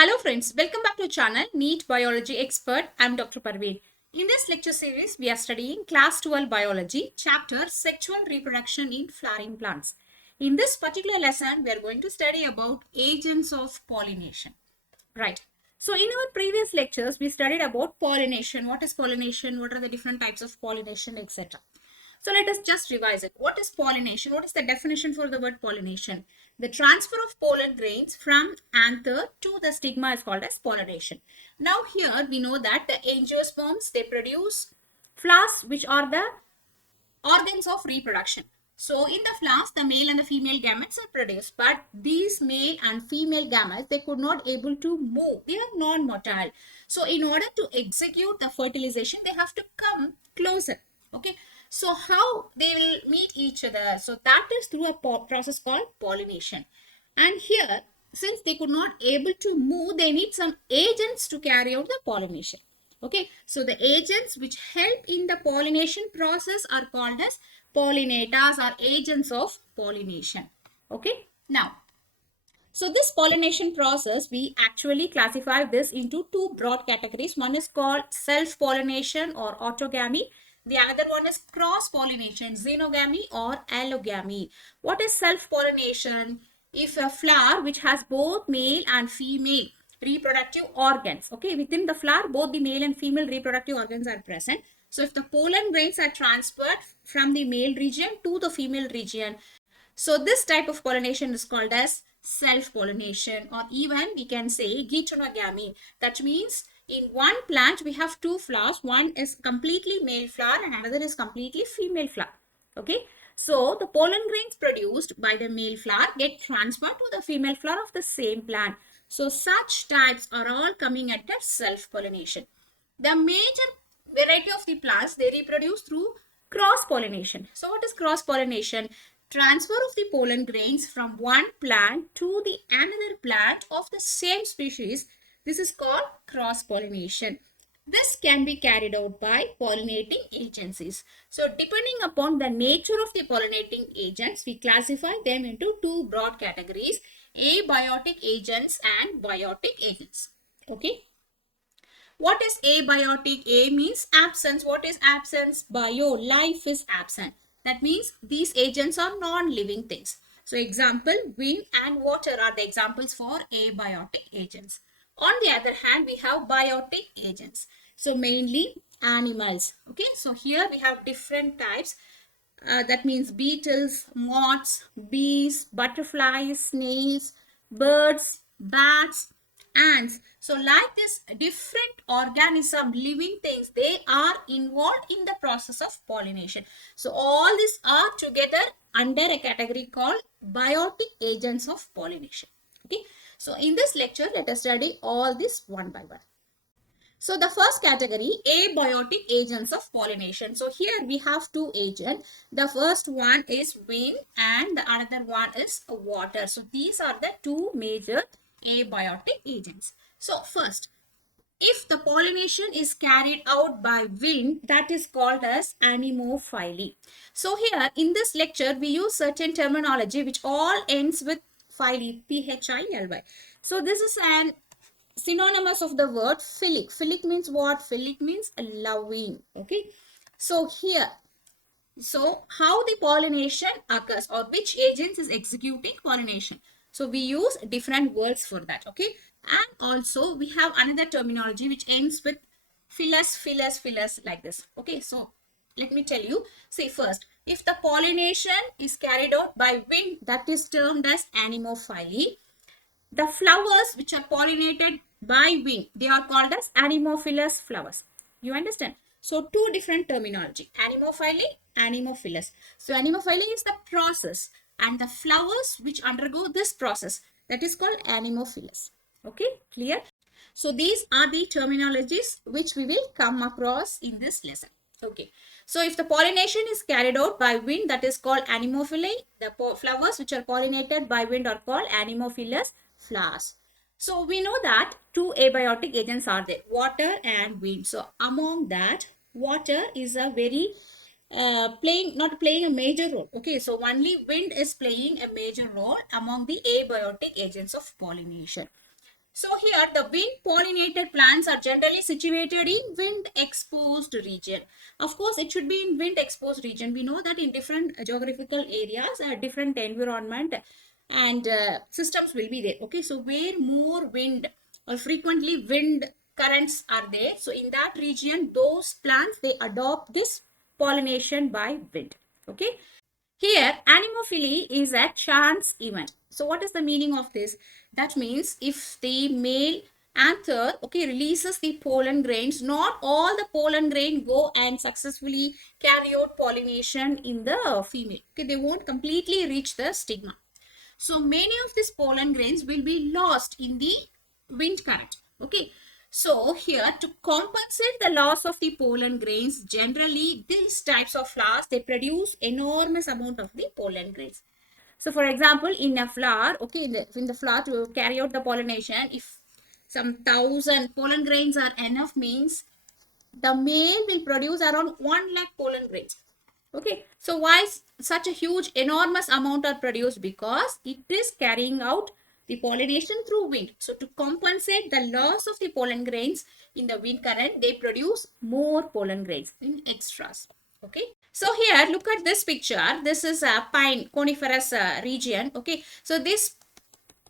Hello friends, welcome back to channel NEET Biology Expert. I am Dr. Parveen. In this lecture series, we are studying Class 12 Biology, Chapter Sexual Reproduction in Flowering Plants. In this particular lesson, we are going to study about agents of pollination. Right. So in our previous lectures, we studied about pollination. What is pollination? What are the different types of pollination, etc. So let us just revise it. What is pollination? What is the definition for the word pollination? The transfer of pollen grains from anther to the stigma is called as pollination. Now here we know that the angiosperms, they produce flowers which are the organs of reproduction. So in the flowers, the male and the female gametes are produced, but these male and female gametes, they could not able to move. They are non-motile. So in order to execute the fertilization, they have to come closer. Okay. So how they will meet each other? So that is through a process called pollination. And here, since they could not able to move, they need some agents to carry out the pollination. Okay, so the agents which help in the pollination process are called as pollinators or agents of pollination. Okay, now, so this pollination process, we actually classify this into two broad categories. One is called self-pollination or autogamy. The other one is cross-pollination, xenogamy or allogamy. What is self-pollination? If a flower which has both male and female reproductive organs, okay, within the flower, both the male and female reproductive organs are present. So if the pollen grains are transferred from the male region to the female region, so this type of pollination is called as self-pollination, or even we can say geitonogamy. That means in one plant we have two flowers. One is completely male flower and another is completely female flower. Okay. So the pollen grains produced by the male flower get transferred to the female flower of the same plant. So such types are all coming under self-pollination. The major variety of the plants, they reproduce through cross-pollination. So what is cross-pollination? Transfer of the pollen grains from one plant to the another plant of the same species. This is called cross-pollination. This can be carried out by pollinating agencies. So depending upon the nature of the pollinating agents, we classify them into two broad categories: abiotic agents and biotic agents. Okay. What is abiotic? A means absence. What is absence? Bio, life is absent. That means these agents are non-living things. So example, wind and water are the examples for abiotic agents. On the other hand, we have biotic agents. So mainly animals. Okay, so here we have different types. That means beetles, moths, bees, butterflies, snails, birds, bats, ants. So like this, different organism, living things, they are involved in the process of pollination. So all these are together under a category called biotic agents of pollination. Okay. So in this lecture, let us study all this one by one. So the first category, abiotic agents of pollination. So here we have two agents. The first one is wind and the other one is water. So these are the two major abiotic agents. So first, if the pollination is carried out by wind, that is called as Anemophily. So here in this lecture, we use certain terminology which all ends with phily, P-H-I-L-Y. So this is an synonymous of the word philic. Philic means what? Philic means loving. Okay. So here, so how the pollination occurs or which agents is executing pollination. So we use different words for that. Okay. And also we have another terminology which ends with phyllis like this. Okay. So let me tell you. See first, if the pollination is carried out by wind, that is termed as Anemophily. The flowers which are pollinated by wind, they are called as Anemophilous flowers. You understand? So two different terminology, Anemophily, Anemophilous. So Anemophily is the process and the flowers which undergo this process, that is called Anemophilous. Okay, clear? So these are the terminologies which we will come across in this lesson. Okay. So if the pollination is carried out by wind, that is called Anemophily. The flowers which are pollinated by wind are called Anemophilous flowers. So we know that two abiotic agents are there, water and wind. So among that, water is a very not playing a major role. Okay, so only wind is playing a major role among the abiotic agents of pollination. So here the wind pollinated plants are generally situated in wind exposed region. Of course, it should be in wind exposed region. We know that in different geographical areas, different environment and systems will be there. Okay, so where more wind or frequently wind currents are there, so in that region, those plants, they adopt this pollination by wind. Okay. Here, anemophily is a chance event. So what is the meaning of this? That means if the male anther, okay, releases the pollen grains, not all the pollen grain go and successfully carry out pollination in the female. Okay, they won't completely reach the stigma. So many of these pollen grains will be lost in the wind current. Okay. So here, to compensate the loss of the pollen grains, generally these types of flowers, they produce enormous amount of the pollen grains. So for example, in a flower, okay, in the flower to carry out the pollination, if some 1,000 pollen grains are enough, means the male will produce around 1 lakh pollen grains. Okay, so why such a huge enormous amount are produced? Because it is carrying out the pollination through wind. So to compensate the loss of the pollen grains in the wind current, they produce more pollen grains in extras. Okay, so here look at this picture. This is a pine coniferous region. Okay, so this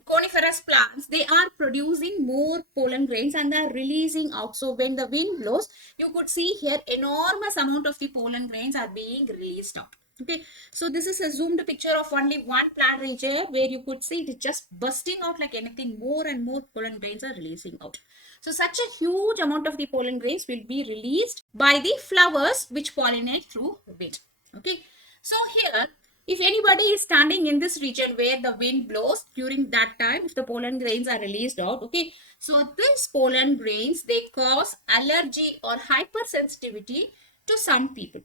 coniferous plants, they are producing more pollen grains and they are releasing out. So when the wind blows, you could see here enormous amount of the pollen grains are being released out. Okay, so this is a zoomed picture of only one plant region where you could see it is just bursting out like anything. More and more pollen grains are releasing out. So such a huge amount of the pollen grains will be released by the flowers which pollinate through wind. Okay, so here, if anybody is standing in this region where the wind blows, during that time, if the pollen grains are released out, okay, so these pollen grains, they cause allergy or hypersensitivity to some people.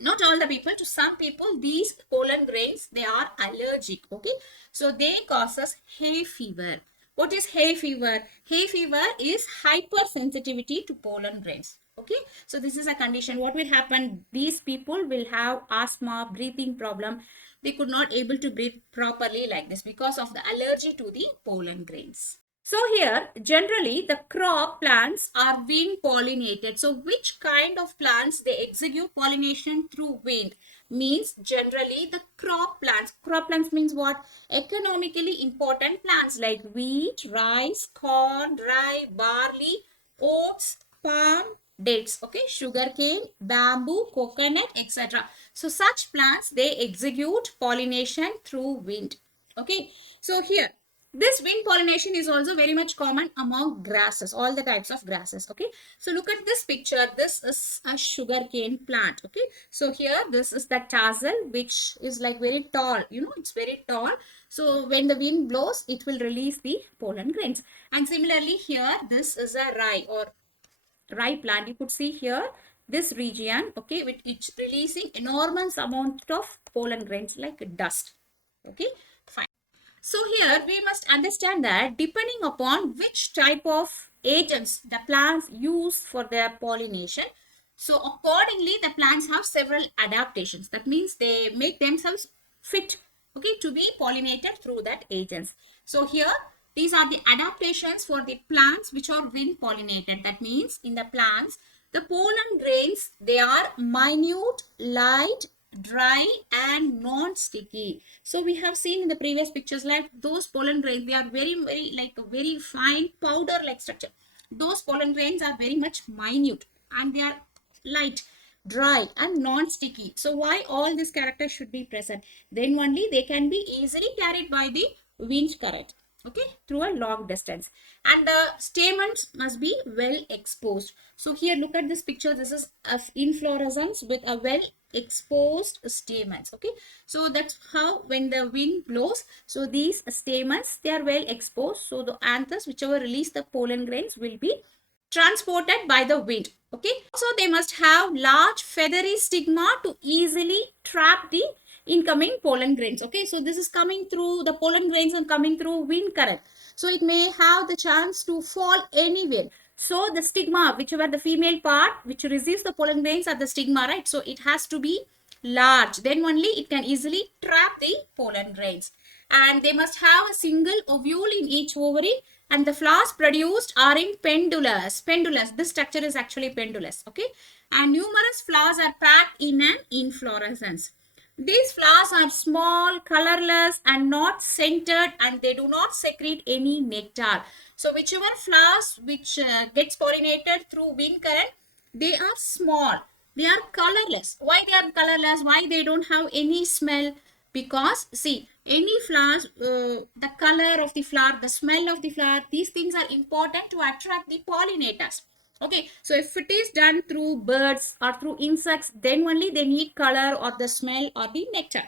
Not all the people, to some people, these pollen grains, they are allergic. Okay, so they causes hay fever. What is hay fever? Hay fever is hypersensitivity to pollen grains. Okay, so this is a condition. What will happen? These people will have asthma, breathing problem. They could not able to breathe properly like this because of the allergy to the pollen grains. So here, generally, the crop plants are wind pollinated. So which kind of plants they execute pollination through wind? Means generally the crop plants. Crop plants means what? Economically important plants like wheat, rice, corn, rye, barley, oats, palm, dates, okay, sugarcane, bamboo, coconut, etc. So such plants, they execute pollination through wind. Okay, so here, this wind pollination is also very much common among grasses, all the types of grasses. Okay, so look at this picture. This is a sugarcane plant. Okay, so here this is the tassel which is like very tall. You know, it's very tall. So when the wind blows, it will release the pollen grains. And similarly here, this is a rye or rye plant. You could see here this region. Okay, which it's releasing enormous amount of pollen grains like dust. Okay, fine. So here we must understand that depending upon which type of agents the plants use for their pollination, so accordingly the plants have several adaptations. That means they make themselves fit, okay, to be pollinated through that agents. So here these are the adaptations for the plants which are wind pollinated. That means in the plants, the pollen grains, they are minute, light, dry and non-sticky. So we have seen in the previous pictures like those pollen grains, they are very like a very fine powder like structure. Those pollen grains are very much minute and they are light, dry and non-sticky. So why all these characters should be present? Then only they can be easily carried by the wind current, okay, through a long distance. And the stamens must be well exposed. So here look at this picture. This is of inflorescence with a well exposed stamens. Okay, so that's how when the wind blows, so these stamens, they are well exposed. So the anthers whichever release the pollen grains will be transported by the wind. Okay, so they must have large feathery stigma to easily trap the incoming pollen grains. Okay, so this is coming through, the pollen grains are coming through wind current, so it may have the chance to fall anywhere. So the stigma, whichever the female part which receives the pollen grains are the stigma, right? So it has to be large, then only it can easily trap the pollen grains. And they must have a single ovule in each ovary and the flowers produced are in pendulous. This structure is actually pendulous. Okay, and numerous flowers are packed in an inflorescence. These flowers are small, colorless, and not scented, and they do not secrete any nectar. So whichever flowers which gets pollinated through wind current, they are small, they are colorless. Why they are colorless? Why they don't have any smell? Because see, any flowers, the color of the flower, the smell of the flower, these things are important to attract the pollinators. Okay, so if it is done through birds or through insects, then only they need color or the smell or the nectar.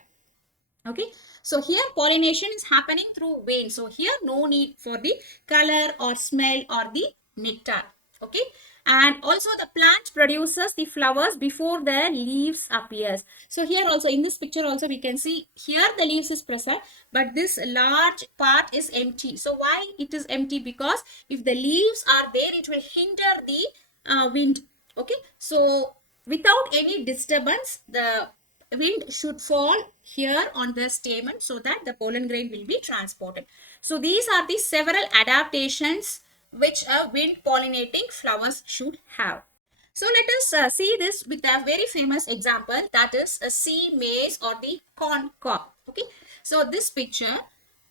Okay, so here pollination is happening through wind. So here no need for the color or smell or the nectar. Okay, and also the plant produces the flowers before the leaves appears. So here also in this picture also we can see here the leaves is present, but this large part is empty. So why it is empty? Because if the leaves are there, it will hinder the wind. Okay, so without any disturbance, the wind should fall here on the stamen so that the pollen grain will be transported. So these are the several adaptations which a wind pollinating flowers should have. So let us see this with a very famous example, that is a sea maize or the corn cob. Okay, so this picture,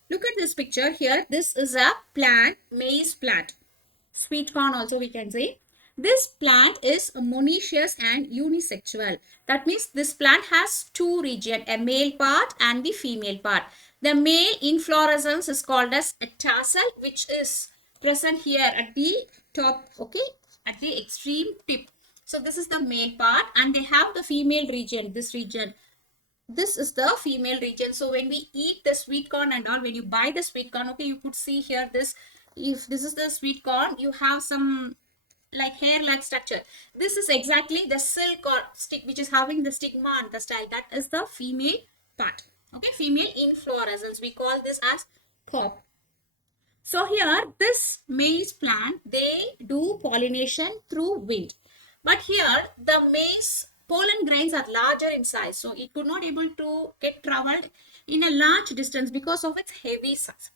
look at this picture here. This is a plant, maize plant, sweet corn also we can say. This plant is monoecious and unisexual. That means this plant has two regions, a male part and the female part. The male inflorescence is called as a tassel, which is present here at the top, okay, at the extreme tip. So this is the male part, and they have the female region, this region. This is the female region. So when we eat the sweet corn and all, when you buy the sweet corn, okay, you could see here this, if this is the sweet corn, you have some like hair-like structure. This is exactly the silk or stick which is having the stigma and the style. That is the female part. Okay, female inflorescence. We call this as cob. So here this maize plant, they do pollination through wind. But here the maize pollen grains are larger in size. So it could not able to get traveled in a large distance because of its heavy size.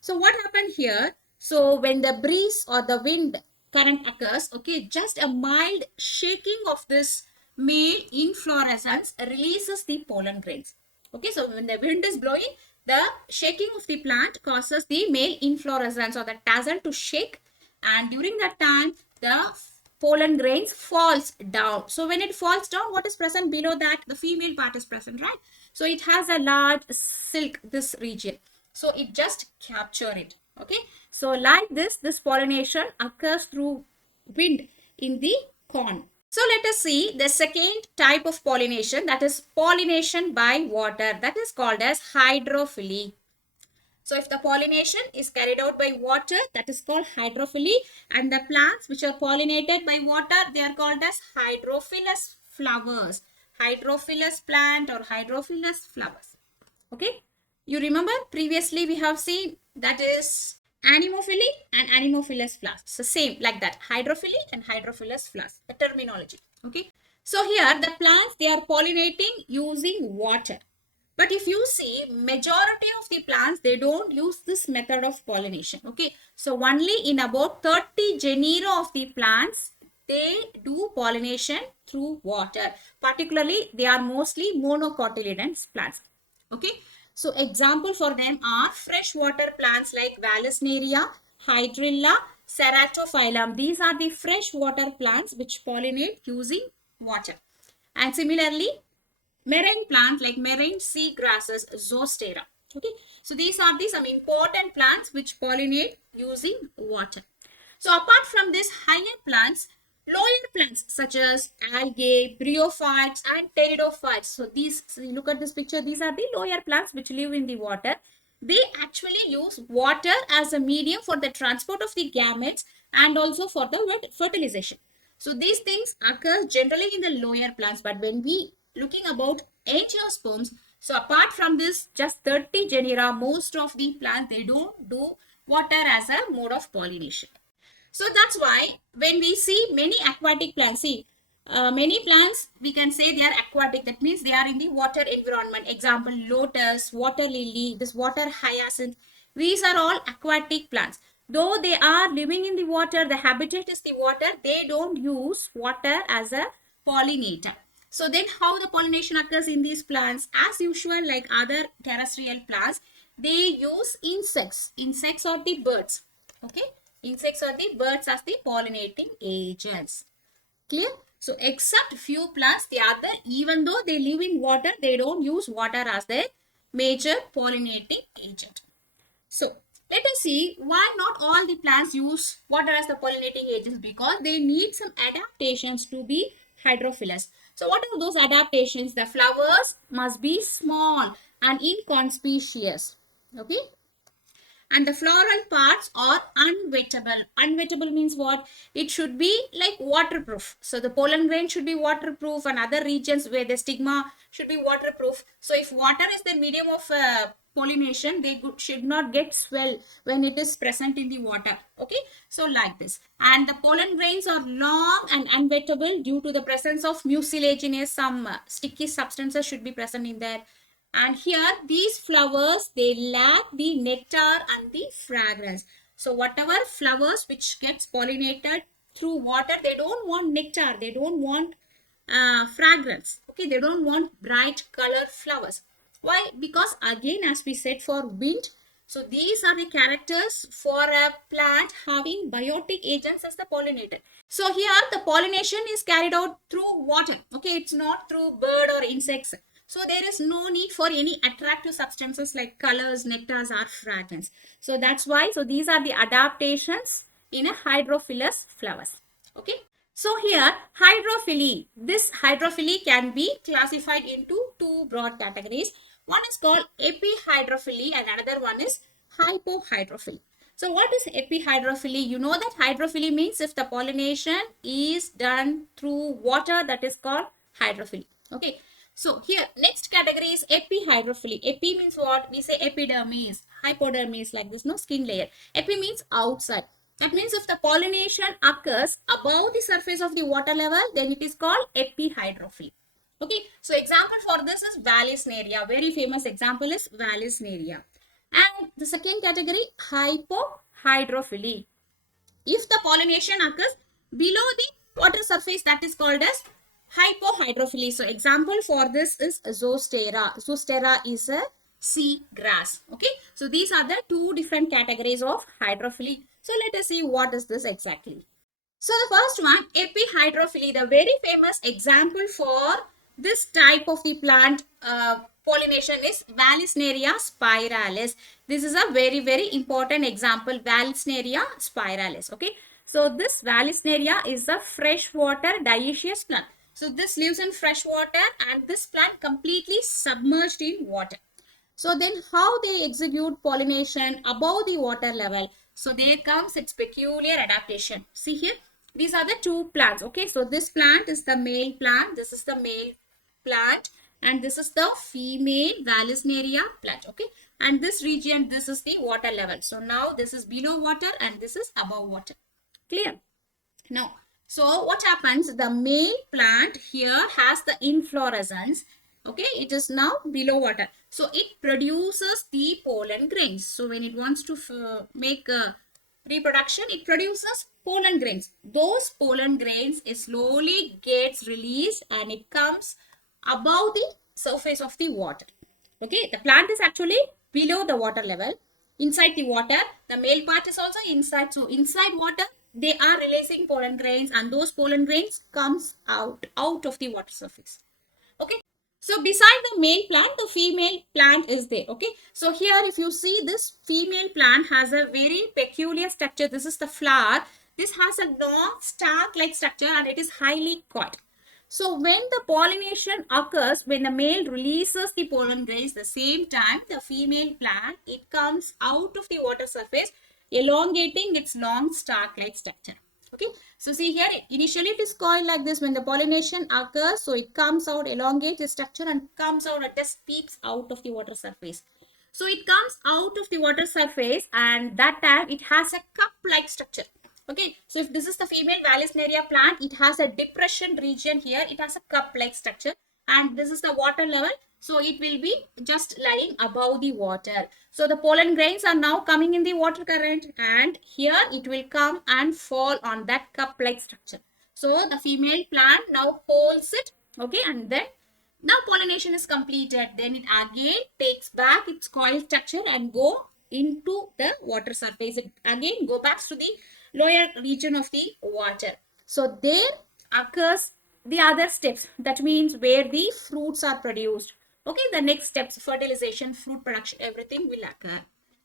So what happened here? So when the breeze or the wind current occurs, okay, just a mild shaking of this male inflorescence releases the pollen grains. Okay, so when the wind is blowing, the shaking of the plant causes the male inflorescence or the tassel to shake, and during that time the pollen grains falls down. So when it falls down, what is present below that? The female part is present, right? So it has a large silk, this region. So it just capture it. Okay, so like this pollination occurs through wind in the corn. So let us see the second type of pollination, that is pollination by water, that is called as hydrophily. So if the pollination is carried out by water, that is called hydrophily, and the plants which are pollinated by water, they are called as hydrophilous flowers. Hydrophilous plant or hydrophilous flowers. Okay, you remember previously we have seen that is Anemophily and Anemophilous flowers. So same like that, hydrophily and hydrophilous flowers, the terminology. Okay, so here the plants, they are pollinating using water. But if you see, majority of the plants, they don't use this method of pollination. Okay, so only in about 30 genera of the plants, they do pollination through water. Particularly, they are mostly monocotyledonous plants. Okay, so example for them are freshwater plants like Vallisneria, Hydrilla, Ceratophyllum. These are the freshwater plants which pollinate using water. And similarly, marine plants like marine sea grasses, Zoostera. Okay, so these are some important plants which pollinate using water. So apart from this, higher plants, lower plants such as algae, bryophytes and pteridophytes. So these, so you look at this picture, these are the lower plants which live in the water. They actually use water as a medium for the transport of the gametes and also for the fertilization. So these things occur generally in the lower plants, but when we looking about angiosperms, so apart from this just 30 genera, most of the plants, they don't do water as a mode of pollination. So that's why when we see many aquatic plants, see many plants we can say they are aquatic, that means they are in the water environment. Example, lotus, water lily, this water hyacinth, these are all aquatic plants. Though they are living in the water, the habitat is the water, they don't use water as a pollinator. So then how the pollination occurs in these plants? As usual, like other terrestrial plants, they use insects. Insects are the birds. Okay. Insects are the birds as the pollinating agents. Clear? So except few plants, the other, even though they live in water, they don't use water as their major pollinating agent. So let us see why not all the plants use water as the pollinating agents, because they need some adaptations to be hydrophilous. So what are those adaptations? The flowers must be small and inconspicuous. Okay. And the floral parts are unwettable. Unwettable means what? It should be like waterproof. So the pollen grain should be waterproof, and other regions where the stigma should be waterproof. So if water is the medium of pollination, they should not get swell when it is present in the water. Okay, so like this. And the pollen grains are long and unwettable due to the presence of mucilaginous, some sticky substances should be present in there. And here these flowers, they lack the nectar and the fragrance. So whatever flowers which gets pollinated through water, they don't want nectar, they don't want fragrance. Okay, they don't want bright color flowers. Why? Because again, as we said, for wind, so these are the characters for a plant having biotic agents as the pollinator. So here the pollination is carried out through water. Okay, it's not through bird or insects. So there is no need for any attractive substances like colors, nectars or fragrance. So that's why, so these are the adaptations in a hydrophilous flowers. Okay. So here hydrophily, this hydrophily can be classified into two broad categories. One is called epihydrophily and another one is hypohydrophily. So what is epihydrophily? You know that hydrophily means if the pollination is done through water, that is called hydrophily. Okay. So here next category is epihydrophily. Epi means what? We say epidermis, hypodermis, like this, no, skin layer. Epi means outside. That means if the pollination occurs above the surface of the water level, then it is called epihydrophily. Okay, so example for this is Vallisneria. Very famous example is Vallisneria. And the second category, hypohydrophily. If the pollination occurs below the water surface, that is called as hypohydrophily. So example for this is Zoostera. Zoostera is a sea grass. Okay, so these are the two different categories of hydrophily. So let us see what is this exactly. So the first one, epihydrophily, the very famous example for this type of the plant pollination is Vallisneria spiralis. This is a very important example, Vallisneria spiralis. Okay, so this Vallisneria is a freshwater dioecious plant. So this lives in fresh water and this plant completely submerged in water. So then how they execute pollination above the water level? So there comes its peculiar adaptation. See here, these are the two plants. Okay, so this plant is the male plant. This is the male plant and this is the female Vallisneria plant. Okay, and this region, this is the water level. So now this is below water and this is above water. Clear? Now, so what happens? The male plant here has the inflorescence. Okay, it is now below water. So it produces the pollen grains. So when it wants to make reproduction, it produces pollen grains. Those pollen grains slowly gets released and it comes above the surface of the water. Okay, the plant is actually below the water level. Inside the water, the male part is also inside. So inside water, they are releasing pollen grains and those pollen grains comes out of the water surface. Okay, so beside the male plant, the female plant is there. Okay, so here if you see, this female plant has a very peculiar structure. This is the flower. This has a long stalk like structure and it is highly coiled. So when the pollination occurs, when the male releases the pollen grains, the same time the female plant, it comes out of the water surface, elongating its long stalk like structure. Okay, so see here, initially it is coiled like this. When the pollination occurs, so it comes out, elongates the structure and comes out, it just peeps out of the water surface. So it comes out of the water surface and that time it has a cup like structure. Okay, so if this is the female Vallisneria plant, it has a depression region here. It has a cup like structure and this is the water level. So it will be just lying above the water. So the pollen grains are now coming in the water current, and here it will come and fall on that cup-like structure. So the female plant now holds it, okay, and then now pollination is completed. Then it again takes back its coil structure and go into the water surface. It again go back to the lower region of the water. So there occurs the other steps. That means where the fruits are produced. Okay, the next steps, fertilization, fruit production, everything will occur.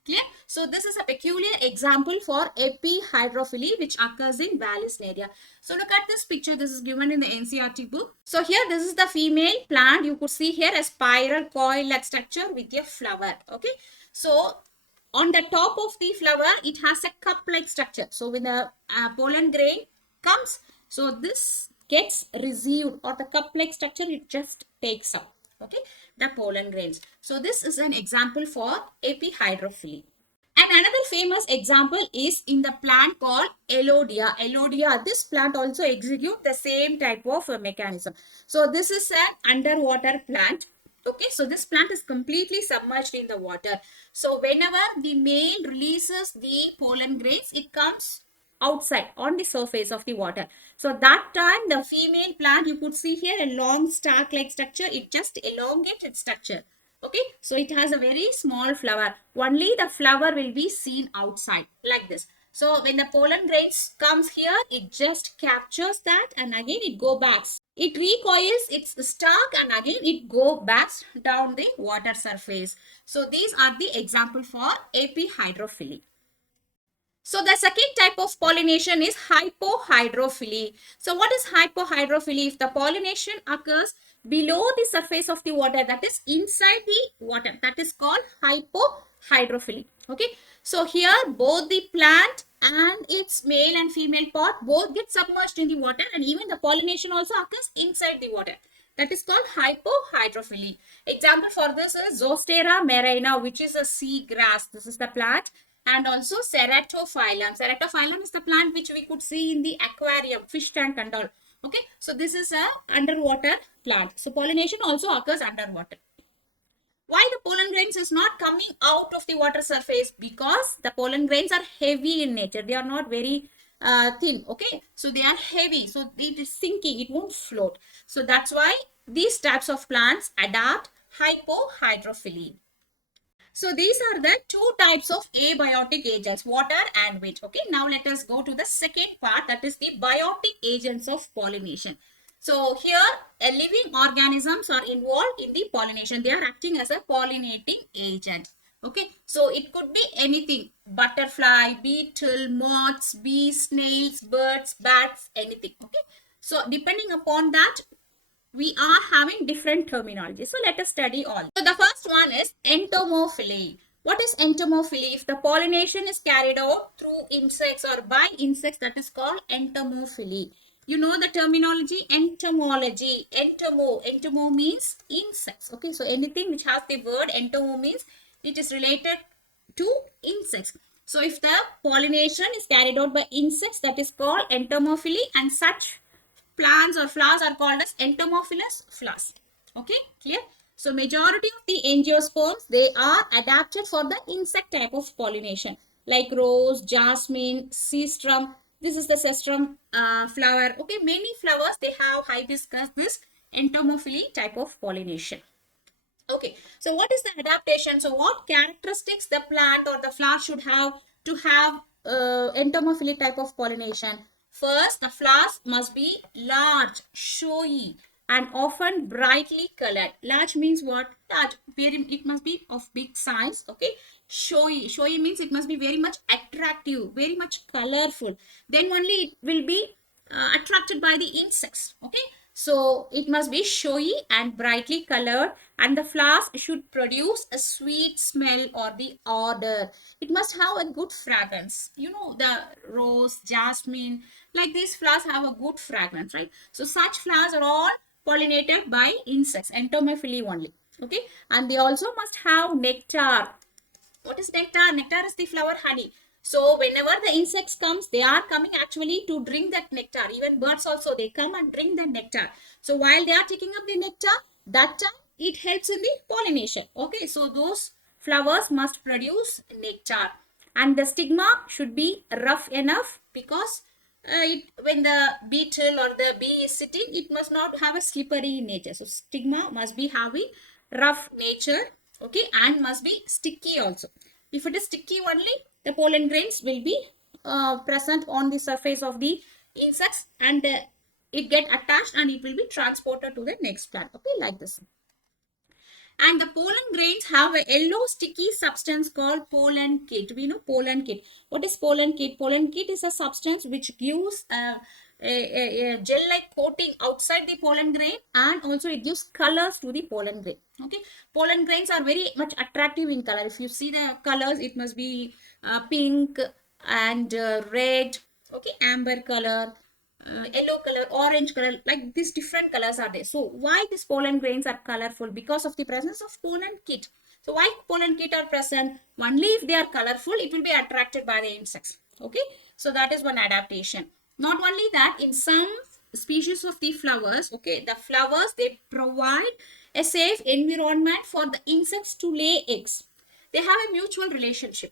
Clear? So this is a peculiar example for epihydrophily which occurs in Vallisneria. So look at this picture. This is given in the NCERT book. So here this is the female plant. You could see here a spiral coil-like structure with a flower. Okay. So on the top of the flower, it has a cup-like structure. So when the pollen grain comes, so this gets received, or the cup-like structure, it just takes up, okay, the pollen grains. So this is an example for epihydrophily. And another famous example is in the plant called Elodea. Elodea, this plant also executes the same type of mechanism. So this is an underwater plant. Okay, so this plant is completely submerged in the water. So whenever the male releases the pollen grains, it comes outside on the surface of the water. So that time the female plant, you could see here a long stalk-like structure. It just elongates its structure. Okay, so it has a very small flower. Only the flower will be seen outside like this. So when the pollen grains comes here, it just captures that and again it go back. It recoils its stalk and again it go back down the water surface. So these are the example for epihydrophily. So the second type of pollination is hypohydrophily. So what is hypohydrophily? If the pollination occurs below the surface of the water, that is inside the water, that is called hypohydrophily. Okay. So here both the plant and its male and female part both get submerged in the water, and even the pollination also occurs inside the water. That is called hypohydrophily. Example for this is Zostera marina, which is a sea grass. This is the plant. And also Ceratophyllum. Ceratophyllum is the plant which we could see in the aquarium, fish tank and all. Okay, so this is a underwater plant. So pollination also occurs underwater. Why the pollen grains is not coming out of the water surface? Because the pollen grains are heavy in nature. They are not very thin. Okay, so they are heavy. So it is sinking. It won't float. So that's why these types of plants adapt hypohydrophily. So these are the two types of abiotic agents, water and wind. Okay, now let us go to the second part, that is the biotic agents of pollination. So here living organisms are involved in the pollination. They are acting as a pollinating agent. Okay, so it could be anything: butterfly, beetle, moths, bees, snails, birds, bats, anything. Okay, so depending upon that, we are having different terminology. So let us study all. So the first one is entomophily. What is entomophily? If the pollination is carried out through insects or by insects, that is called entomophily. You know the terminology entomology. Entomo means insects. Okay, so anything which has the word entomo means it is related to insects. So if the pollination is carried out by insects, that is called entomophily, and such plants or flowers are called as entomophilous flowers. Okay, clear? So majority of the angiosperms, they are adapted for the insect type of pollination, like rose, jasmine, cestrum. This is the cestrum flower. Okay, many flowers, they have hibiscus, this entomophily type of pollination. Okay, so what is the adaptation? So what characteristics the plant or the flower should have to have entomophily type of pollination? First, the flowers must be large, showy, and often brightly colored. Large means what? Large. It must be of big size. Okay. Showy. Showy means it must be very much attractive, very much colorful. Then only it will be attracted by the insects. Okay. So it must be showy and brightly colored, and the flowers should produce a sweet smell or the odor. It must have a good fragrance. You know, the rose, jasmine, like these flowers have a good fragrance, right? So such flowers are all pollinated by insects, entomophily only. Okay, and they also must have nectar. What is nectar? Nectar is the flower honey. So whenever the insects comes, they are coming actually to drink that nectar. Even birds also, they come and drink the nectar. So while they are taking up the nectar, that time it helps in the pollination. Okay, so those flowers must produce nectar, and the stigma should be rough enough because when the beetle or the bee is sitting, it must not have a slippery nature. So stigma must be having rough nature, okay, and must be sticky also. If it is sticky only, the pollen grains will be present on the surface of the insects, and it get attached and it will be transported to the next plant. Okay, like this. And the pollen grains have a yellow sticky substance called pollen kit. We know pollen kit. What is pollen kit? Pollen kit is a substance which gives a gel-like coating outside the pollen grain, and also it gives colors to the pollen grain. Okay, pollen grains are very much attractive in color. If you see the colors, it must be pink and red. Okay, amber color, yellow color, orange color, like these different colors are there. So why these pollen grains are colorful? Because of the presence of pollen kit. So why pollen kit are present? Only if they are colorful, it will be attracted by the insects. Okay, so that is one adaptation. Not only that, in some species of the flowers, okay, the flowers, they provide a safe environment for the insects to lay eggs. They have a mutual relationship.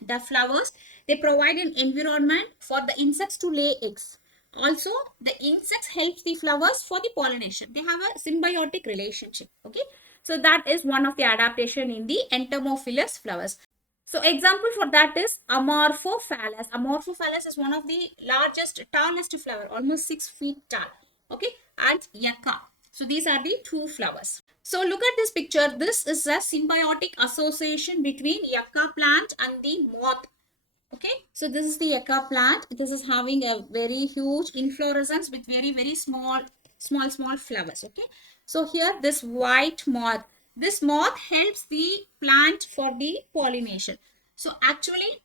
The flowers, they provide an environment for the insects to lay eggs. Also, the insects helps the flowers for the pollination. They have a symbiotic relationship. Okay, so that is one of the adaptation in the entomophilous flowers. So example for that is Amorphophallus. Amorphophallus is one of the largest, tallest flower, almost 6 feet tall. Okay, and Yucca. So these are the two flowers. So look at this picture. This is a symbiotic association between Yucca plant and the moth. Okay, so this is the Yucca plant. This is having a very huge inflorescence with very small flowers. Okay, so here this white moth, this moth helps the plant for the pollination. So actually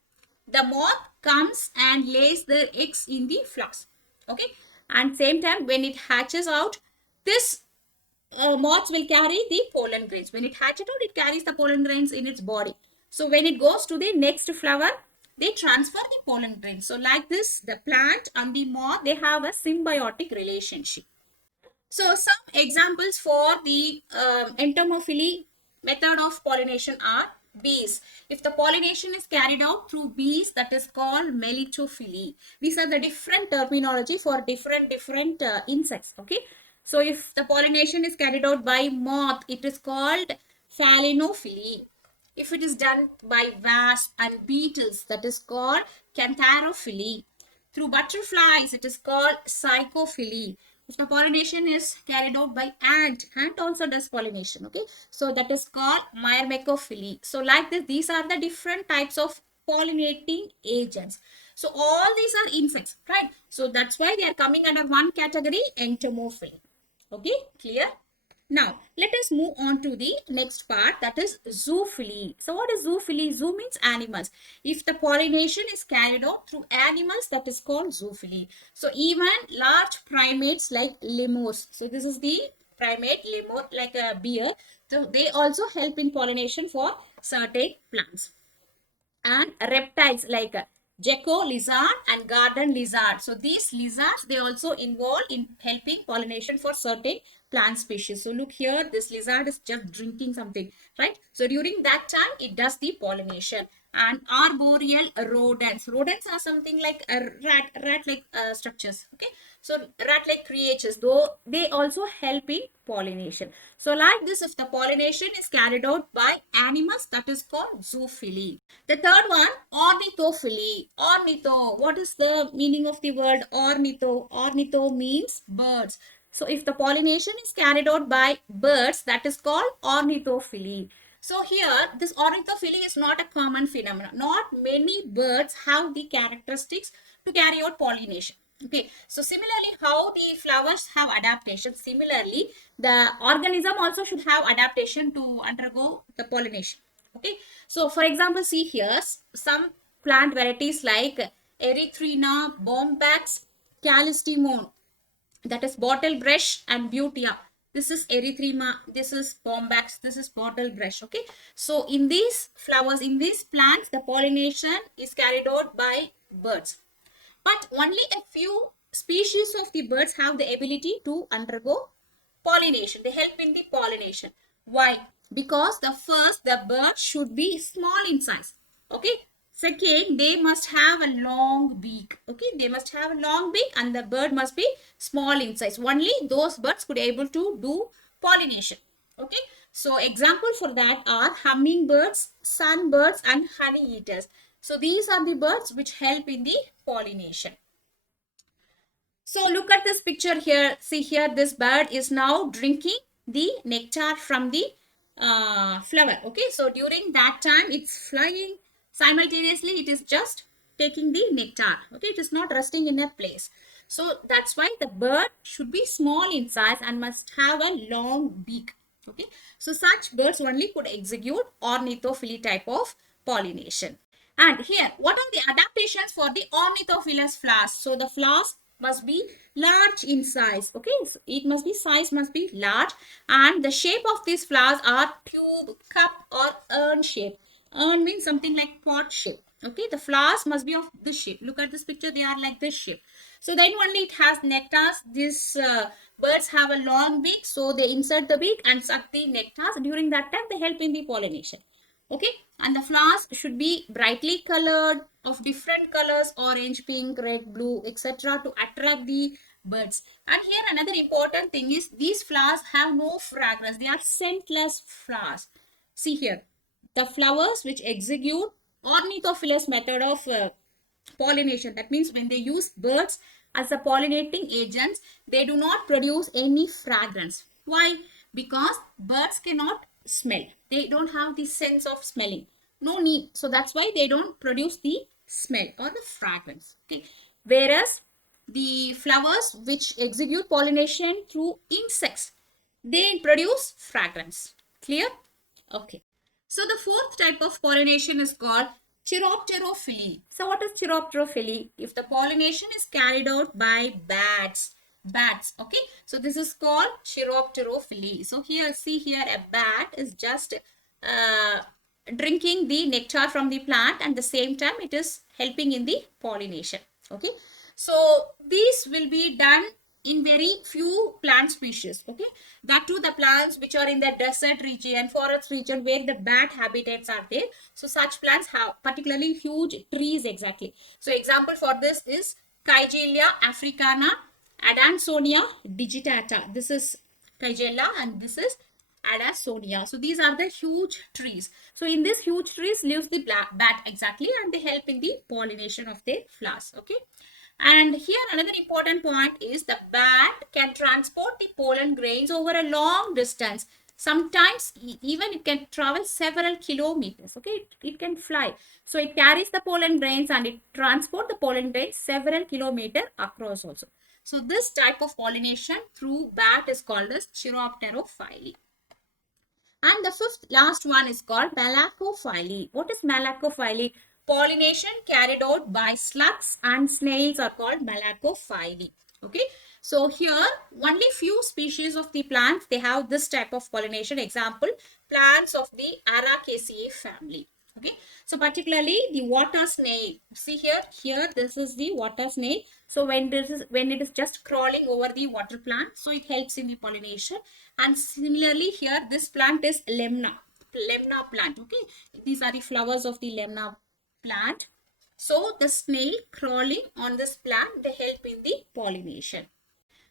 the moth comes and lays their eggs in the flowers. Okay, and same time when it hatches out, this moths will carry the pollen grains. When it hatches out, it carries the pollen grains in its body. So when it goes to the next flower, they transfer the pollen grains. So like this, the plant and the moth, they have a symbiotic relationship. So some examples for the entomophily method of pollination are bees. If the pollination is carried out through bees, that is called melitophily. These are the different terminology for different insects. Okay. So if the pollination is carried out by moth, it is called Vallisneria. If it is done by wasps and beetles, that is called Cheiropterophily. Through butterflies, it is called Zoophily. If the pollination is carried out by ant also does pollination. Okay, so that is called Myrmecophily. So like this, these are the different types of pollinating agents. So all these are insects, right? So that's why they are coming under one category, Entomophily. Okay, clear? Now, let us move on to the next part, that is zoophily. So, what is zoophily? Zoo means animals. If the pollination is carried out through animals, that is called zoophily. So, even large primates like lemurs. So, this is the primate lemur like a bear. So, they also help in pollination for certain plants. And reptiles like gecko lizard and garden lizard. So these lizards, they also involve in helping pollination for certain plant species. So look here, this lizard is just drinking something, right? So during that time, it does the pollination. And arboreal rodents. Rodents are something like a rat-like structures. Okay, so rat-like creatures, though they also help in pollination. So like this, if the pollination is carried out by animals, that is called zoophily. The third one, ornithophily. Ornitho. What is the meaning of the word ornitho? Ornitho means birds. So if the pollination is carried out by birds, that is called ornithophily. So here, this ornithophily is not a common phenomenon. Not many birds have the characteristics to carry out pollination. Okay, so similarly, how the flowers have adaptation, similarly, the organism also should have adaptation to undergo the pollination. Okay, so for example, see here, some plant varieties like Erythrina, Bombax, Callistemon, that is bottle brush and Butea. This is Erythrina, this is Bombax, this is bottle brush. Okay, so in these flowers, in these plants, the pollination is carried out by birds. But only a few species of the birds have the ability to undergo pollination. They help in the pollination. Why? Because the bird should be small in size. Okay. Second, they must have a long beak. Okay, they must have a long beak and the bird must be small in size. Only those birds could be able to do pollination. Okay, so example for that are hummingbirds, sunbirds and honey eaters. So these are the birds which help in the pollination. So look at this picture here. See here, this bird is now drinking the nectar from the flower. Okay, so during that time, it's flying. Simultaneously, it is just taking the nectar. Okay, it is not resting in a place. So that's why the bird should be small in size and must have a long beak. Okay, so such birds only could execute ornithophily type of pollination. And here, what are the adaptations for the ornithophilous flowers? So the flowers must be large in size. Okay, so it must be size must be large, and the shape of these flowers are tube, cup, or urn shape. Urn means something like pot shape. Okay, the flowers must be of this shape. Look at this picture; they are like this shape. So then only it has nectars. These birds have a long beak, so they insert the beak and suck the nectars. During that time, they help in the pollination. Okay, and the flowers should be brightly colored, of different colors, orange, pink, red, blue, etc., to attract the birds. And here another important thing is these flowers have no fragrance. They are scentless flowers. See here, the flowers which execute ornithophilous method of pollination, that means when they use birds as a pollinating agents, they do not produce any fragrance. Why? Because birds cannot smell. They don't have the sense of smelling. No need. So that's why they don't produce the smell or the fragrance. Okay. Whereas the flowers which execute pollination through insects, they produce fragrance. Clear? Okay. So the fourth type of pollination is called Cheiropterophily. So what is Cheiropterophily? If the pollination is carried out by bats. Okay. So this is called Cheiropterophily. So here, see here, a bat is just drinking the nectar from the plant, and at the same time it is helping in the pollination. Okay. So these will be done in very few plant species. Okay, that too the plants which are in the desert region, forest region, where the bat habitats are there. So such plants have particularly huge trees. Exactly. So example for this is Kigelia africana, Adansonia digitata. This is Kigelia and this is Adassonia. So these are the huge trees. So in these huge trees lives the bat exactly, and they help in the pollination of their flowers. Okay. And here another important point is the bat can transport the pollen grains over a long distance. Sometimes even it can travel several kilometers. Okay, it can fly. So it carries the pollen grains and it transports the pollen grains several kilometers across also. So this type of pollination through bat is called as Cheiropterophily. And the fifth last one is called Malacophily. What is Malacophily? Pollination carried out by slugs and snails are called Malacophily. Okay. So here only few species of the plants, they have this type of pollination. Example, plants of the Aracaceae family. Okay. So particularly the water snail. See here this is the water snail. So when it is just crawling over the water plant, so it helps in the pollination. And similarly here this plant is lemna plant. Okay. These are the flowers of the lemna plant. So the snail crawling on this plant, they help in the pollination.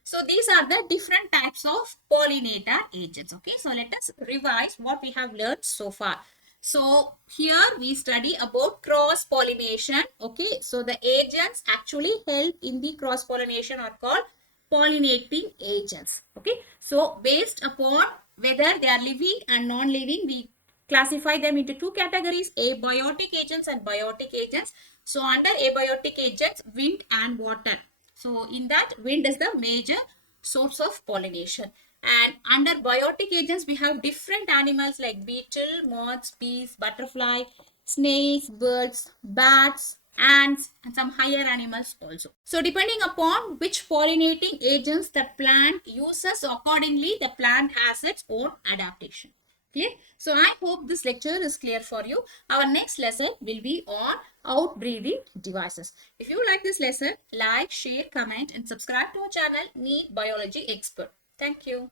So these are the different types of pollinator agents. Okay, so let us revise what we have learned so far. So here we study about cross pollination. Okay, so the agents actually help in the cross pollination are called pollinating agents. Okay, so based upon whether they are living and non-living, we classify them into two categories: abiotic agents and biotic agents. So under abiotic agents, wind and water. So in that, wind is the major source of pollination. And under biotic agents, we have different animals like beetle, moths, bees, butterfly, snails, birds, bats, ants, and some higher animals also. So depending upon which pollinating agents the plant uses, accordingly the plant has its own adaptation. Clear? So I hope this lecture is clear for you. Our next lesson will be on outbreeding devices. If you like this lesson, like, share, comment and subscribe to our channel NEET Biology Expert. Thank you.